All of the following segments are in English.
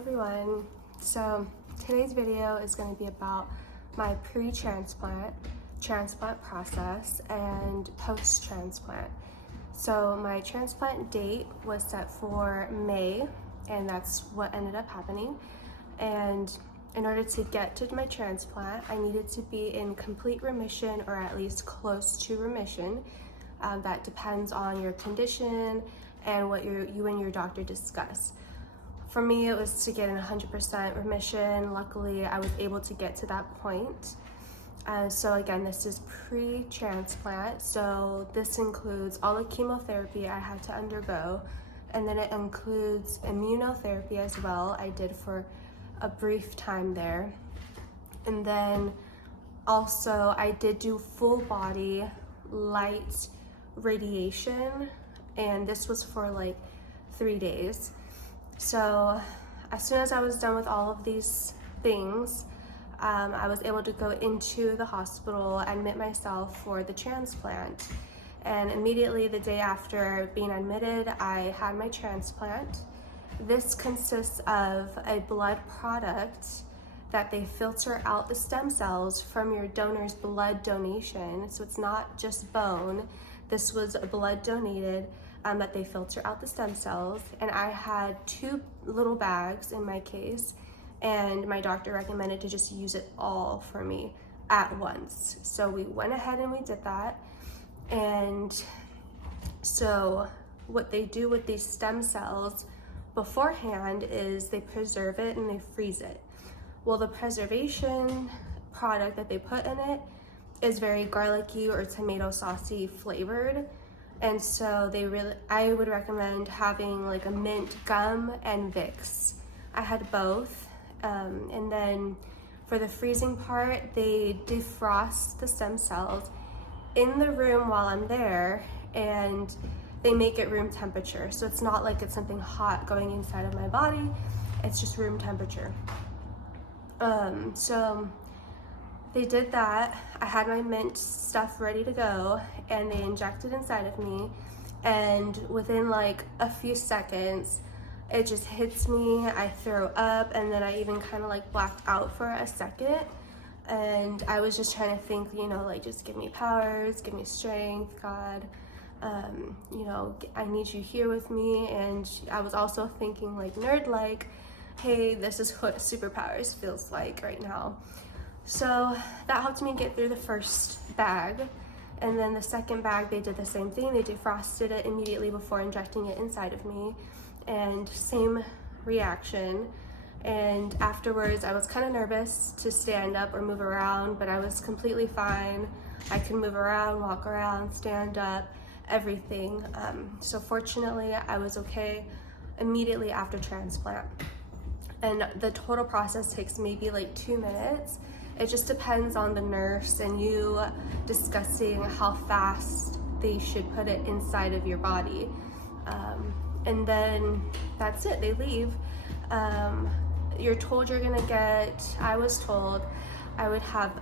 everyone. So today's video is going to be about my pre-transplant, transplant process, and post-transplant. So my transplant date was set for May, and that's what ended up happening. And in order to get to my transplant, I needed to be in complete remission, or at least close to remission. That depends on your condition and what you and your doctor discuss. For me, it was to get in 100% remission. Luckily, I was able to get to that point. So again, this is pre-transplant. So this includes all the chemotherapy I had to undergo, and then it includes immunotherapy as well. I did for a brief time there. And then also I did do full body light radiation, and this was for like 3 days. So as soon as I was done with all of these things, I was able to go into the hospital, admit myself for the transplant. And immediately the day after being admitted, I had my transplant. This consists of a blood product that they filter out the stem cells from your donor's blood donation. So it's not just bone. This was blood donated. That they filter out the stem cells, and I had 2 little bags in my case, and my doctor recommended to just use it all for me at once. So we went ahead and we did that. And so what they do with these stem cells beforehand is they preserve it and they freeze it. Well, the preservation product that they put in it is very garlicky or tomato saucy flavored. And so I would recommend having like a mint gum and Vicks. I had both. And then for the freezing part, they defrost the stem cells in the room while I'm there, and they make it room temperature. So it's not like it's something hot going inside of my body, it's just room temperature. So they did that. I had my mint stuff ready to go, and they injected inside of me, and within like a few seconds it just hits me. I throw up, and then I even kind of like blacked out for a second, and I was just trying to think, like, just give me powers, give me strength, God, I need you here with me. And I was also thinking like nerd like, hey, this is what superpowers feels like right now. So that helped me get through the first bag. And then the second bag, they did the same thing. They defrosted it immediately before injecting it inside of me, and same reaction. And afterwards, I was kind of nervous to stand up or move around, but I was completely fine. I could move around, walk around, stand up, everything. So fortunately, I was okay immediately after transplant. And the total process takes maybe like 2 minutes. It just depends on the nurse and you discussing how fast they should put it inside of your body. And then that's it, they leave. You're told you're gonna get, I was told I would have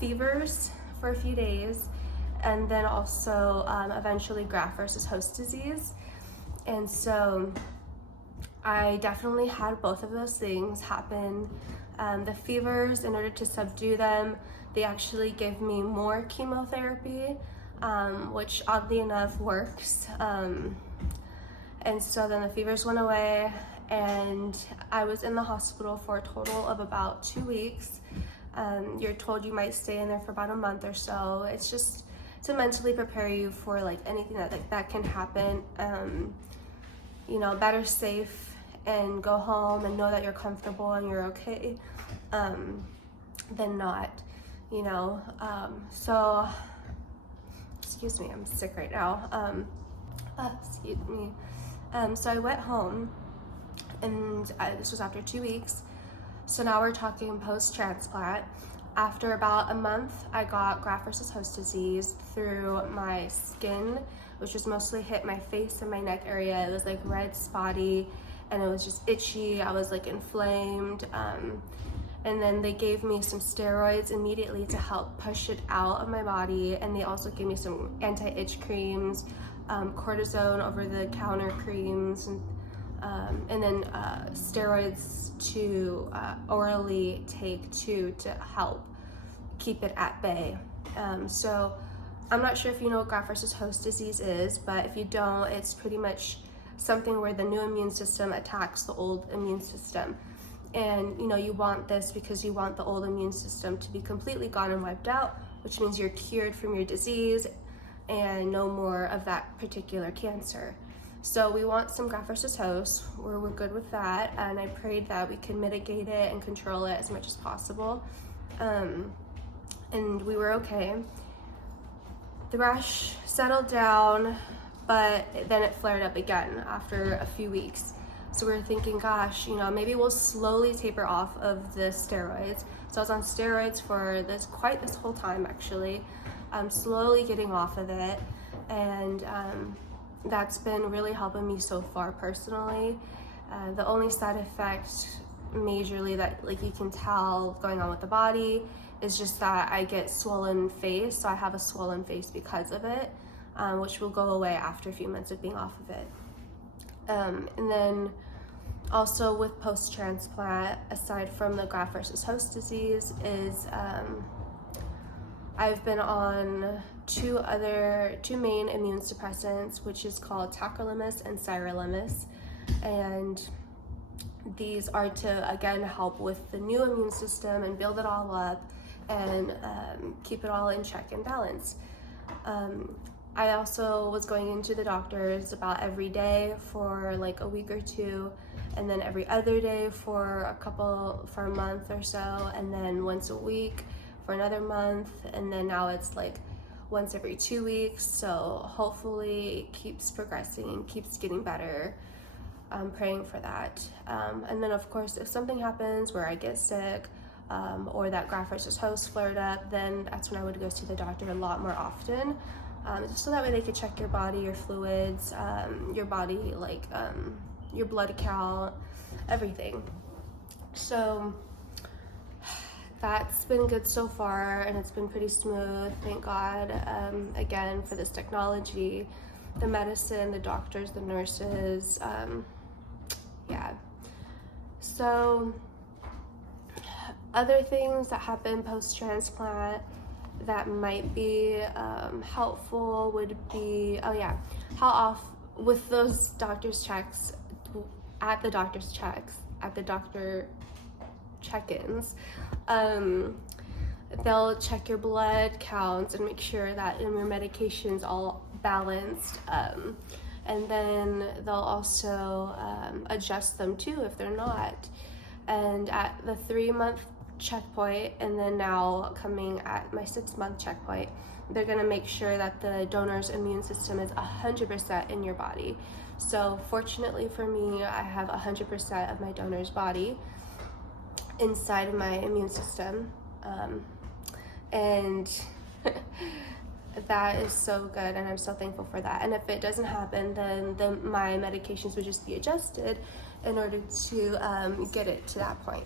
fevers for a few days, and then also eventually graft versus host disease. And so I definitely had both of those things happen. The fevers, in order to subdue them, they actually give me more chemotherapy, which oddly enough works. And so then the fevers went away, and I was in the hospital for a total of about 2 weeks. You're told you might stay in there for about a month or so. It's just to mentally prepare you for like anything that can happen. Better safe and go home and know that you're comfortable and you're okay, than not, so, excuse me, I'm sick right now, excuse me. So I went home, and this was after 2 weeks, so now we're talking post-transplant. After about a month, I got graft versus host disease through my skin, which was mostly hit my face and my neck area. It was like red, spotty, and it was just itchy. I was like inflamed. And then they gave me some steroids immediately to help push it out of my body. And they also gave me some anti-itch creams, cortisone over-the-counter creams, and and then steroids to orally take to help keep it at bay. So I'm not sure if you know what graft versus host disease is, but if you don't, it's pretty much something where the new immune system attacks the old immune system. And you want this because you want the old immune system to be completely gone and wiped out, which means you're cured from your disease and no more of that particular cancer. So we want some graft versus host, where we're good with that, and I prayed that we can mitigate it and control it as much as possible. And we were okay. The rash settled down, but then it flared up again after a few weeks. So we were thinking, gosh, maybe we'll slowly taper off of the steroids. So I was on steroids for this whole time, actually. I'm slowly getting off of it, and that's been really helping me so far personally. The only side effect majorly that you can tell going on with the body is just that I get swollen face. So I have a swollen face because of it, which will go away after a few months of being off of it. And then also with post-transplant, aside from the graft versus host disease, is I've been on two main immune suppressants, which is called tacrolimus and sirolimus, and these are to again help with the new immune system and build it all up and keep it all in check and balance. I also was going into the doctors about every day for a week or two, and then every other day for a month or so, and then once a week for another month, and then now it's once every 2 weeks. So hopefully it keeps progressing and keeps getting better. I'm praying for that. And then of course, if something happens where I get sick, or that graft versus host flared up, then that's when I would go to the doctor a lot more often. Just so that way they could check your body, your fluids, your body, your blood count, everything. So that's been good so far, and it's been pretty smooth, thank God. Again, for this technology, the medicine, the doctors, the nurses, yeah. So other things that happen post-transplant that might be helpful would be, with those doctor's checks, at the doctor check-ins, they'll check your blood counts and make sure that your medication's all balanced, and then they'll also adjust them too if they're not. And at the 3-month checkpoint, and then now coming at my 6-month checkpoint, they're going to make sure that the donor's immune system is 100% in your body. So fortunately for me, I have 100% of my donor's body inside of my immune system, and that is so good, and I'm so thankful for that. And if it doesn't happen, then my medications would just be adjusted in order to get it to that point.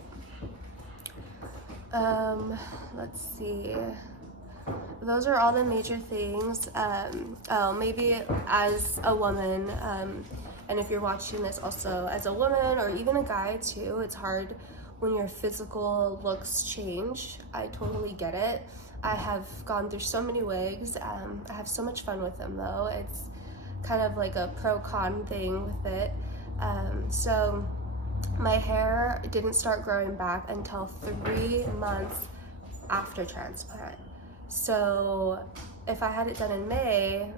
Let's see. Those are all the major things. Maybe as a woman, and if you're watching this also as a woman or even a guy too, it's hard when your physical looks change. I totally get it. I have gone through so many wigs. I have so much fun with them though. It's kind of like a pro-con thing with it. So my hair didn't start growing back until 3 months after transplant. So if I had it done in May,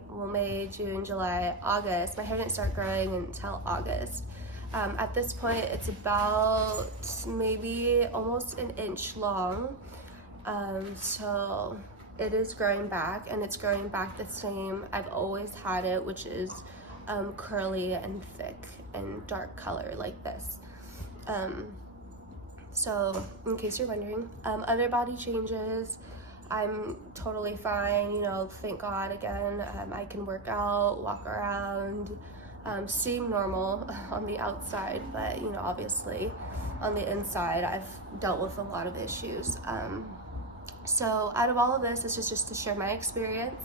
June, July, August, my hair didn't start growing until August. At this point, it's about maybe almost an inch long. So it is growing back, and it's growing back the same I've always had it, which is curly and thick and dark color like this. So in case you're wondering, other body changes, I'm totally fine, thank God again. I can work out, walk around, seem normal on the outside, but obviously on the inside I've dealt with a lot of issues. So out of all of this is just to share my experience.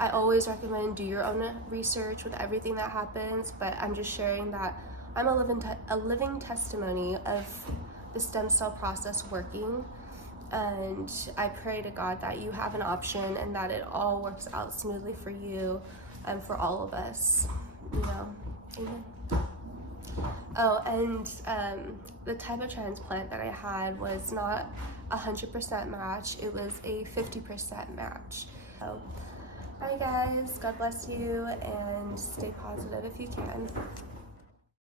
I always recommend do your own research with everything that happens, but I'm just sharing that I'm a living testimony of the stem cell process working, and I pray to God that you have an option and that it all works out smoothly for you and for all of us, you know. Amen. Oh, and the type of transplant that I had was not 100% match, it was a 50% match. So, bye guys, God bless you, and stay positive if you can.